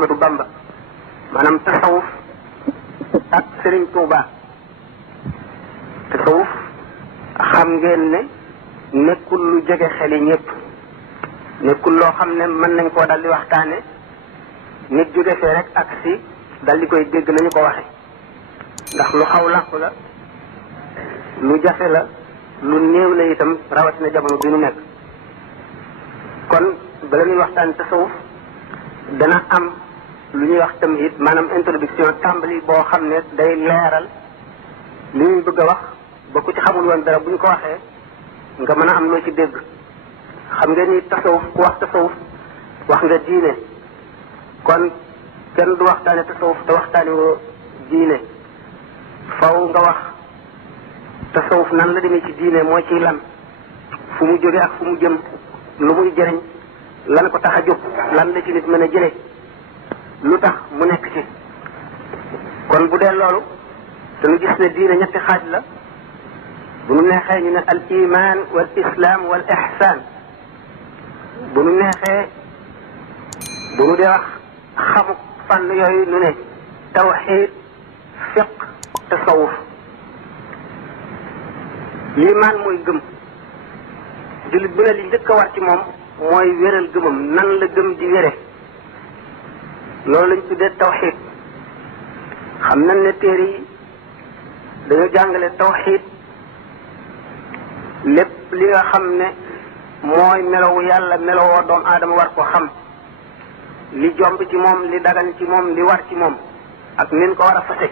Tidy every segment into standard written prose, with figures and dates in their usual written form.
Ahmadou Bamba maanaam tasawuf ak Serigne Touba. tasawuf xam ngeen ne nekkul lu jege xeli ñëpp nekkul loo xam ne mën nañ koo dal di waxtaane nit jóge fee rek ak si dal di koy dégg nañu ko waxe ndax lu xaw làqu la lu jafe la lu néew la itam rawatina jamono bi nu nekk kon bala ñuy waxtaan tasawuf dana am lu ñuy wax tamhid maanaam introduction tàmbali boo xam ne day leeral li ñuy bëgg a wax ba ku ci xamul woon dara bu ñu ko waxee nga mën a am loo ci dégg xam nga ni tasawuf ku wax tasawuf wax nga diine kon kenn du waxtaane tasawuf te waxtaane woo diine faw nga wax tasawuf nan la demee ci diine moo ciy lan fu mu jóge ak fu mu jëm lu muy jëriñ lan ko tax a jóg lan la ci nit mën a jële lu tax mu nekk ci kon bu dee loolu dañu gis ne diine ñetti xaaj la bu nu neexee ñu ne al iman wal islam wal ihsan bu nu neexee bu nu dee wax xamu fànn yooyu nu ne tawxid fiq tasawuf limaan mooy gëm jullit bu ne li njëkk a war ci moom mooy wéral gëmam nan la gëm di wére loolu lañ tuddee tawxid xam nañ ne téere yi dañu jàngale tawxid lépp li nga xam ne mooy melowu yàlla melowoo doomu aadama war ko xam li jomb ci moom li dagan ci moom li war ci moom ak nin ko war a fase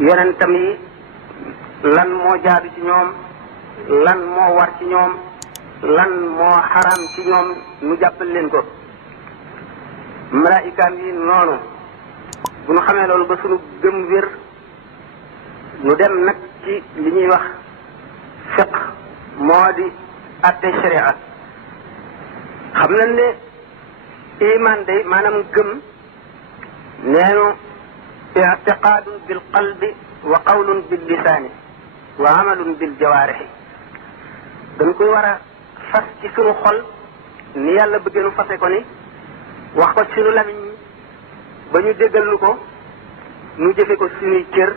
yonentam yi lan moo jaadu ci ñoom lan moo war ci ñoom lan moo xaraam ci ñoom nu jàppal leen ko malaayikaam yi noonu bu nu xamee loolu ba sunu gëm wér nu dem nag ci li ñuy wax fiq moo di atte sharia xam nañ ne iman day maanaam gëm neenu i'tiqaadun bil qalbi wa qawlun bil lisaani wa amalun bil jawaarixi dañ koy war a fas ci sunu xol ni yàlla bëggee nu fase ko ni wax ko ci sunu lamiñ ba ñu déggal nu ko nu jëfe ko sunuy cër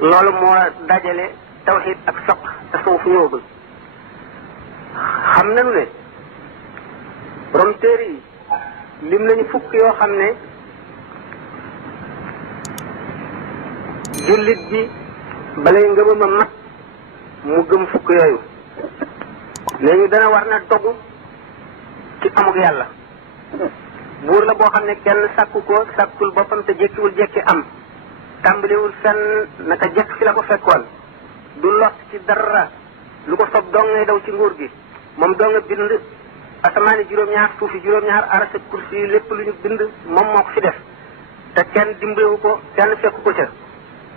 loolu moo dajale tawxid ak fiq tasawuf ñëwagul xam nañu ne borom téere yi lim nañu fukk yoo xam ne jullit bi balay ngëmam a mat mu gëm fukk yooyu nee ñu dana war na dogu ci amuk yàlla buur la boo xam ne kenn sàkku ko sàkkul boppam te jekkiwul jekki am tàmbaliwul fenn naka jekk fi la ko fekkoon du lot ci dara lu ko sob dong ngay daw ci nguur gi moom doo nga bind asamaani juróom-ñaar suufi juróom-ñaar arasa kursi yi lépp lu ñu bind moom moo ko fi def te kenn dimbalewu ko kenn fekku ko ca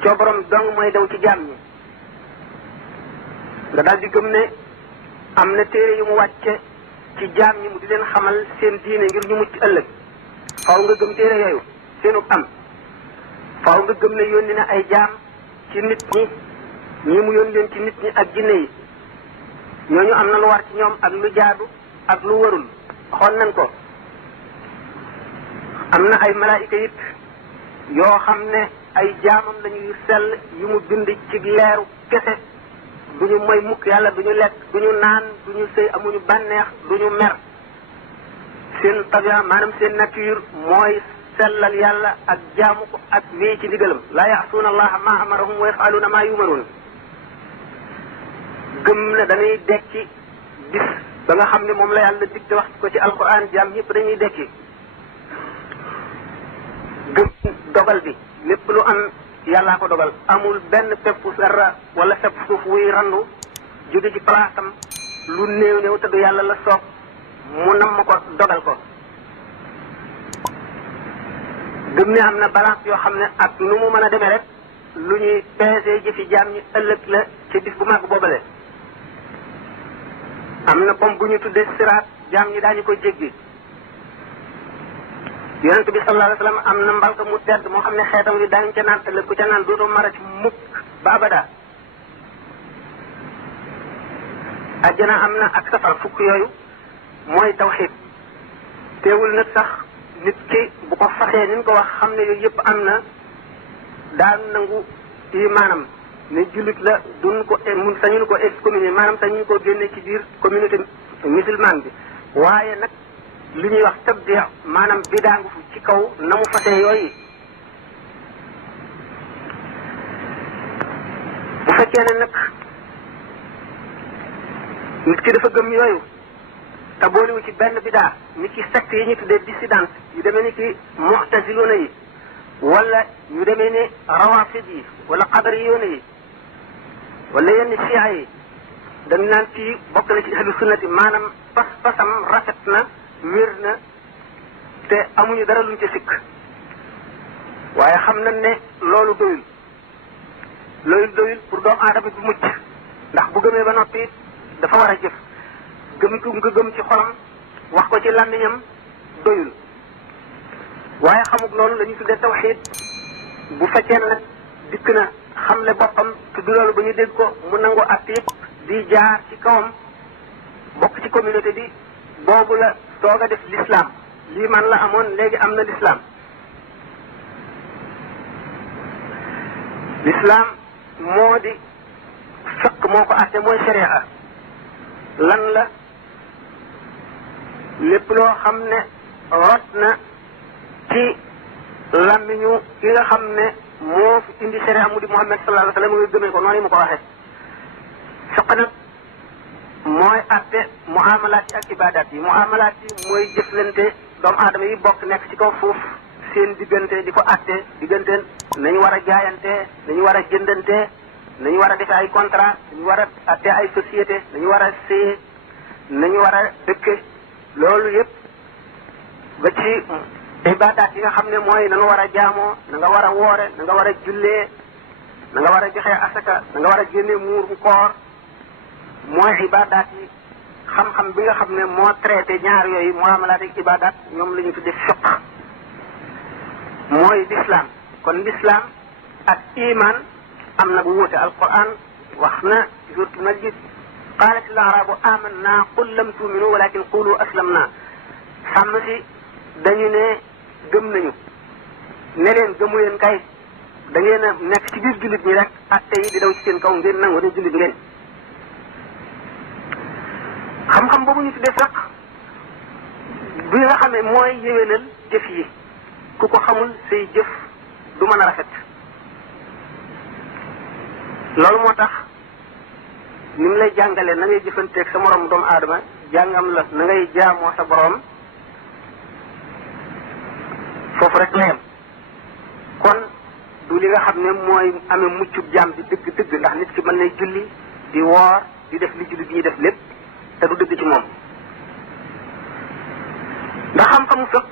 coobaram dong mooy daw ci jaam ñi nga daal di gëm ne am na téere yu mu wàcce ci jaam ñi mu di leen xamal seen diine ngir ñu mucc ëllëg faaw nga gëm téere yooyu seenu am faaw nga gëm ne yónni na ay jaam ci nit ñi ñii mu yónni leen ci nit ñi ak jinne yi ñooñu am na lu war ci ñoom ak lu jaadu ak lu warul xool nañ ko am na ay malaayika it yoo xam ne ay jaamam lañuy sell yu mu bind ci leeru kese duñu moy mukk yàlla duñu lekk duñu naan duñu sëy amuñu bànneex duñu mer seen tabia maanaam seen nature mooy sellal yàlla ak jaamu ko ak wéy ci ndigalam laa yaasuuna allaha ma amarahum wa yafaluuna ma yumaruun gëm na dañuy dekki bis ba nga xam ne moom la yàlla dig te wax ko ci alquran jaam ñëpp dañuy dekki gëm dogal bi lépp lu am yàllaa ko dogal amul benn peppu sarra wala pepp suuf wuy randu jóge ci palaasam lu néew néew te du yàlla la soob mu nam ma ko dogal ko gëm ne am na balance yoo xam ne ak nu mu mën a demee rek lu ñuy peese jëfi jaam ñi ëllëg la ci bis bu màgg boobale am na pom bu ñu tuddee siraat jaam ñi daañu ko jéggi yonent bi sallallahu alayhi wa sallam am na mbalka mu tedd moo xam ne xeetam wi daañu ca naan ëllëg ku ca naan dootoo mara ci mukk ba abada ajjana am na ak safara fukk yooyu mooy tawxid teewul nag sax nit ki bu ko fasee ni ñu ko wax xam ne yooyu yëpp am na daan nangu imaanam ne jullit la duñ ko mun sañuñu ko excommunier maanaam sañuñu ko génne ci biir communauté musulmane bi waaye nag li ñuy wax tabdi maanaam bidaangu fu ci kaw na mu fasee yooyu bu fekkee ne nag nit ki dafa gëm yooyu te booliwu ci benn bidaa ni ki secte yi ñu tuddee dissidence yu demee ni ki mu'taziluna yi wala yu demee ni rawafid yi wala qadariyuna yi wala yenn chia yi dañ naan ci bokk na ci ahlu sunnati maanaam pas-pasam rafet na wér na te amuñu dara luñ ci sikk waaye xam nañ ne loolu doyul pour doomu aadama bi mucc ndax bu gëmee ba noppi dafa war a jëf gëm ku nga gëm ci xolam wax ko ci làmmiñam doyul waaye xamuk loolu la ñuy tuddee tawxiid bu fekkee ne nag dikk na xamle boppam tudd loolu ba ñu dégg ko mu nangu at yëpp di jaar ci kawam bokk ci communauté bi boobu la soog a def l'islam lii man la amoon léegi am na l'islam l'islam moo di fiq moo ko atte mooy sharia lan la lépp loo xam ne rot na ci làmmiñu ki nga xam ne moo fi indi sharia mu di Muhammad sallallahu alayhi wa sallam nga gëmee ko noonu mu ko waxee fiq nag mooy atte muamalaat yi ak ibaadaat yi muamalaat yi mooy jëflante doomu aadama yi bokk nekk ci kaw suuf seen diggante di ko atte diggante nañu war a jaayante nañu war a jëndante nañu war a defee ay contrat nañu war a atte ay société nañu war a séye nañu war a dëkke loolu yëpp ba ci ibaadaat yi nga xam ne mooy na nga war a jaamoo na nga war a woore na nga war a jullee na nga war a joxe asaka na nga war a génne muurum koor mooy ibaadaat yi xam-xam bi nga xam ne moo traité ñaar yooyu muamalaat ak ibaadaat ñoom la ñu tudde fiq mooy l'islam kon l'islam ak iman am na bu wuute alquran wax na ci suratul majid qalat al arabu amanna qul lam tuminu walakin qulu aslamna sàmm si dañu ne gëm nañu ne leen gëmu leen kay da ngeen a nekk ci biir jullit ñi rek atte yi di daw ci seen kaw ngeen nangu ne jullit ngeen xam-xam boobu ñu tuddee fiq bi nga xam ne mooy yéwénal jëf yi ku ko xamul say jëf du mën a rafet loolu moo tax ni mu lay jàngalee na ngay jëfanteeg sa morom doomu aadama jàngam la na ngay jaamoo sa borom foofu rek la yem kon du li nga xam ne mooy amee muccub jaam bi dëgg-dëgg ndax nit ki mën nay julli di woor di def li julli bi ñuy def lépp te du dëgg ci moom ndax xam-xamu fiq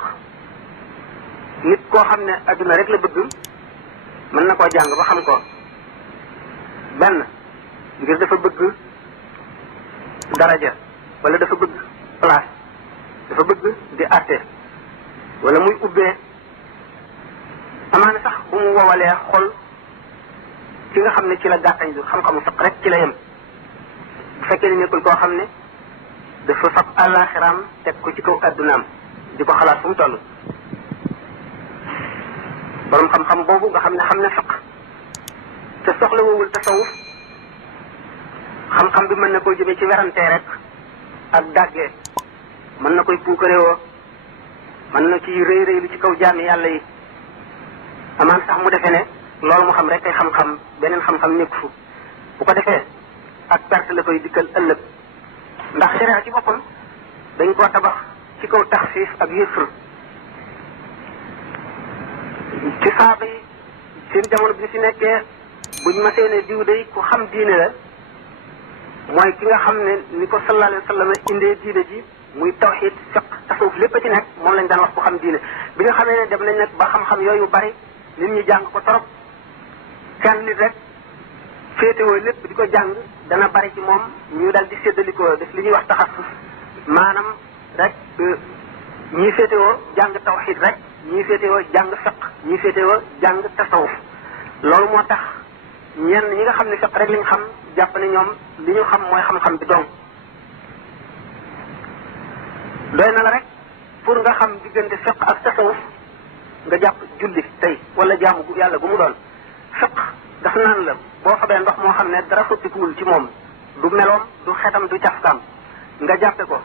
nit koo xam ne adduna rek la bëgg mën na koo jàng ba xam ko benn ngir dafa bëgg daraja wala dafa bëgg place dafa bëgg di àtte wala muy ubbee amaana sax bu mu wowalee xol ci nga xam ne ci la gàttañ du xam-xamu fiq rek ci la yem bu fekkee ne nekkul koo xam ne dafa fab àllaaxiraam teg ko ci kaw addunaam di ko xalaat fu mu toll borom xam-xam boobu nga xam ne xam ne fiq te soxla woowul tasawuf xam-xam bi mën na koy jëmee ci werantee rek ak dàggee mën na koy puukarewoo mën na ci rëy rëy lu ci kaw jaami yàlla yi amaan sax mu defee ne loolu mu xam rek ay xam-xam beneen xam-xam nekk fu bu ko defee ak perte la koy dikkal ëllëg ndax sharia ci boppam dañ koo tabax ci kaw taxfiif ak yusr ci saaba yi seen jamono bi ñu si nekkee buñ masee ne diw day ku xam diine la mooy ki nga xam ne ni ko sallallahu alayhi wa sallam indee diine ji muy tawxiid fiq tasawuf lépp a ci nekk moom lañ daan wax ku xam diine bi nga xamee ne dem nañ nag ba xam-xam yooyu bari nit ñi jàng ko torop kenn nit rek féetewoo lépp di ko jàng dana bari ci moom ñu dal di séddalikoo def li ñuy wax taxassus maanaam rek ñii féetewoo jàng tawxiid rek ñii féetewoo jàng fiq ñii féetewoo jàng tasawuf loolu moo tax ñenn ñi nga xam ne fiq rek li ñu xam jàpp ne ñoom li ñu xam mooy xam-xam bi dong doy na la rek pour nga xam diggante fiq ak tasawuf nga jàpp julli tey wala jaamu yàlla gu mu doon fiq dafa naan la boo xamee ndox moo xam ne dara soppikuwul ci moom du meloom du xetam du cafkaam nga jàppe ko